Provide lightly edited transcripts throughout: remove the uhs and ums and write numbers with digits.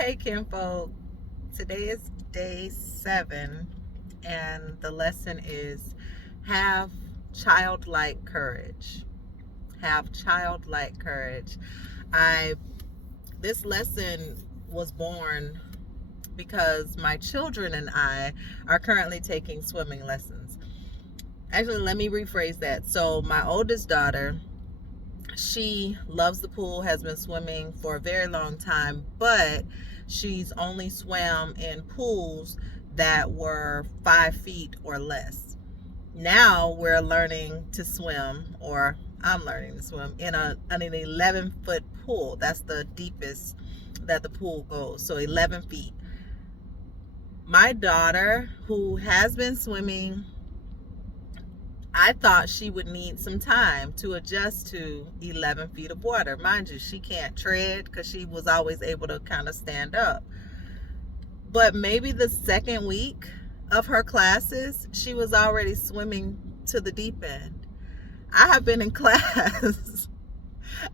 Hey, Kinfolk. Today is day 7, and the lesson is have childlike courage. Have childlike courage. I This lesson was born because my children and I are currently taking swimming lessons. Actually, let me rephrase that. So, my oldest daughter, she loves the pool, has been swimming for a very long time, but she's only swam in pools that were 5 feet or less. Now we're learning to swim, or I'm learning to swim in an 11-foot pool. That's the deepest that the pool goes. So 11 feet. My daughter, who has been swimming, I thought she would need some time to adjust to 11 feet of water. Mind you, she can't tread because she was always able to kind of stand up. But maybe the second week of her classes, she was already swimming to the deep end. I have been in class.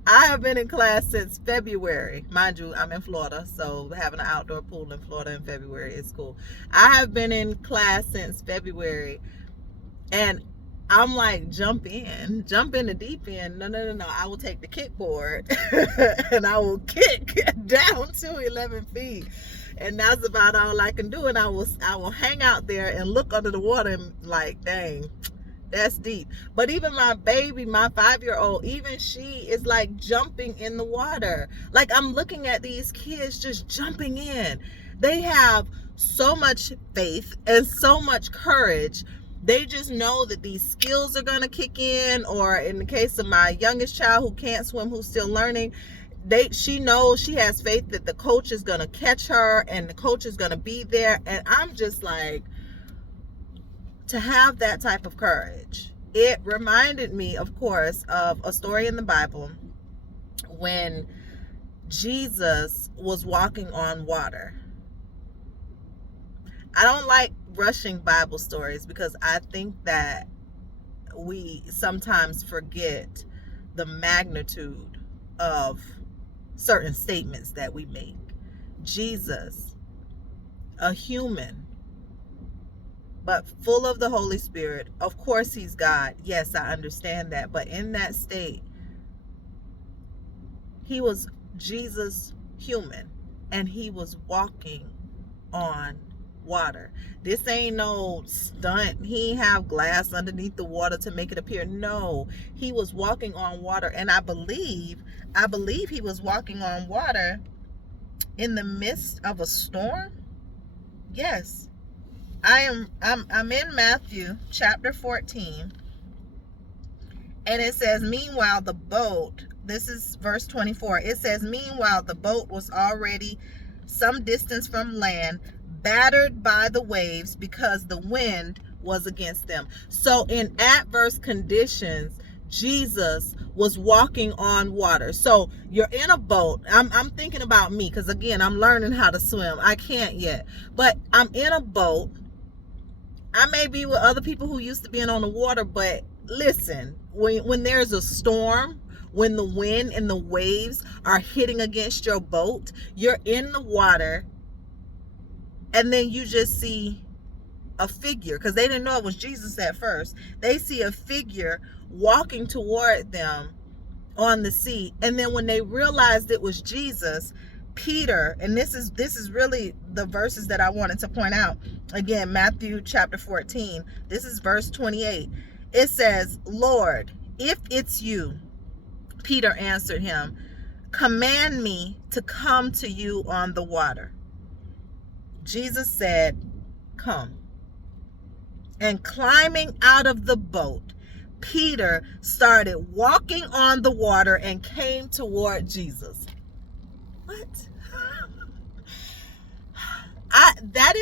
I have been in class since February. Mind you, I'm in Florida, so having an outdoor pool in Florida in February is cool. I have been in class since February, and I'm like, jump in the deep end. No. I will take the kickboard and I will kick down to 11 feet. And that's about all I can do. And I will hang out there and look under the water and like, dang, that's deep. But even my baby, my 5-year-old, even she is like jumping in the water. Like, I'm looking at these kids just jumping in. They have so much faith and so much courage. They just know that these skills are going to kick in. Or in the case of my youngest child who can't swim, who's still learning, she knows, she has faith that the coach is going to catch her and the coach is going to be there. And I'm just like, to have that type of courage. It reminded me, of course, of a story in the Bible when Jesus was walking on water. I don't like rushing Bible stories because I think that we sometimes forget the magnitude of certain statements that we make. Jesus, a human, but full of the Holy Spirit. Of course, he's God. Yes, I understand that. But in that state, he was Jesus human, and he was walking on water. This ain't no stunt. He ain't have glass underneath the water to make it appear. No, he was walking on water. And I believe he was walking on water in the midst of a storm. Yes. I'm in Matthew chapter 14, and it says, meanwhile the boat, this is verse 24, it says, meanwhile the boat was already some distance from land, battered by the waves because the wind was against them. So in adverse conditions, Jesus was walking on water. So you're in a boat. I'm thinking about me because, again, I'm learning how to swim. I can't yet, but I'm in a boat. I may be with other people who used to being on the water, but listen, when there's a storm, when the wind and the waves are hitting against your boat, you're in the water, and then you just see a figure, because they didn't know it was Jesus at first. They see a figure walking toward them on the sea, and then when they realized it was Jesus, Peter, and this is really the verses that I wanted to point out. Again, Matthew chapter 14, this is verse 28. It says, Lord, if it's you, Peter answered him, command me to come to you on the water. Jesus said, come. And climbing out of the boat, Peter started walking on the water and came toward Jesus. What? That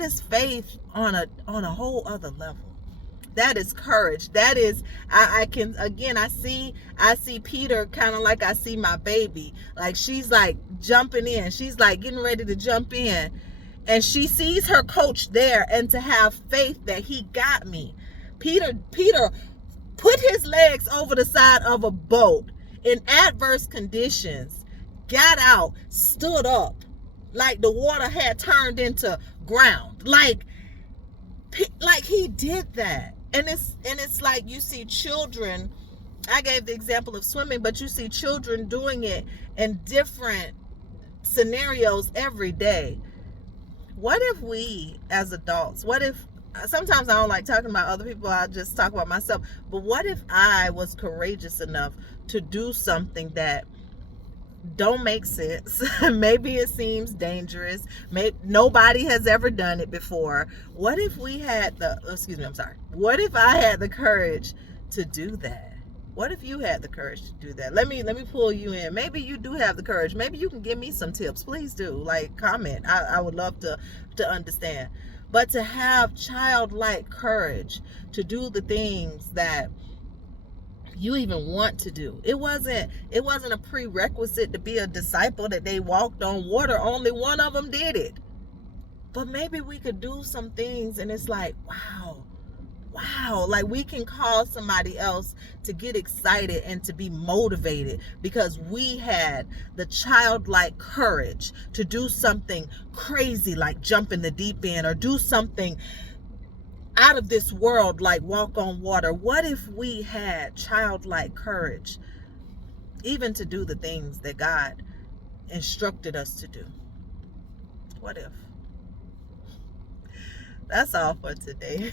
is faith on a whole other level. That is courage. That is, I see Peter kind of like I see my baby. Like, she's like jumping in. She's like getting ready to jump in. And she sees her coach there, and to have faith that he got me. Peter put his legs over the side of a boat in adverse conditions got out, stood up, like the water had turned into ground. Like he did that. And it's like you see children. I gave the example of swimming, but you see children doing it in different scenarios every day. What if we as adults, what if, sometimes I don't like talking about other people, I just talk about myself, but what if I was courageous enough to do something that don't make sense? Maybe it seems dangerous. Maybe nobody has ever done it before. What if we had the, excuse me, I'm sorry. What if I had the courage to do that? What if you had the courage to do that? Let me pull you in. Maybe you do have the courage. Maybe you can give me some tips. Please do. Like, comment. I would love to understand. But to have childlike courage to do the things that you even want to do. It wasn't a prerequisite to be a disciple that they walked on water. Only one of them did it. But maybe we could do some things and it's like, wow, like we can cause somebody else to get excited and to be motivated because we had the childlike courage to do something crazy like jump in the deep end or do something out of this world like walk on water. What if we had childlike courage even to do the things that God instructed us to do? What if? That's all for today.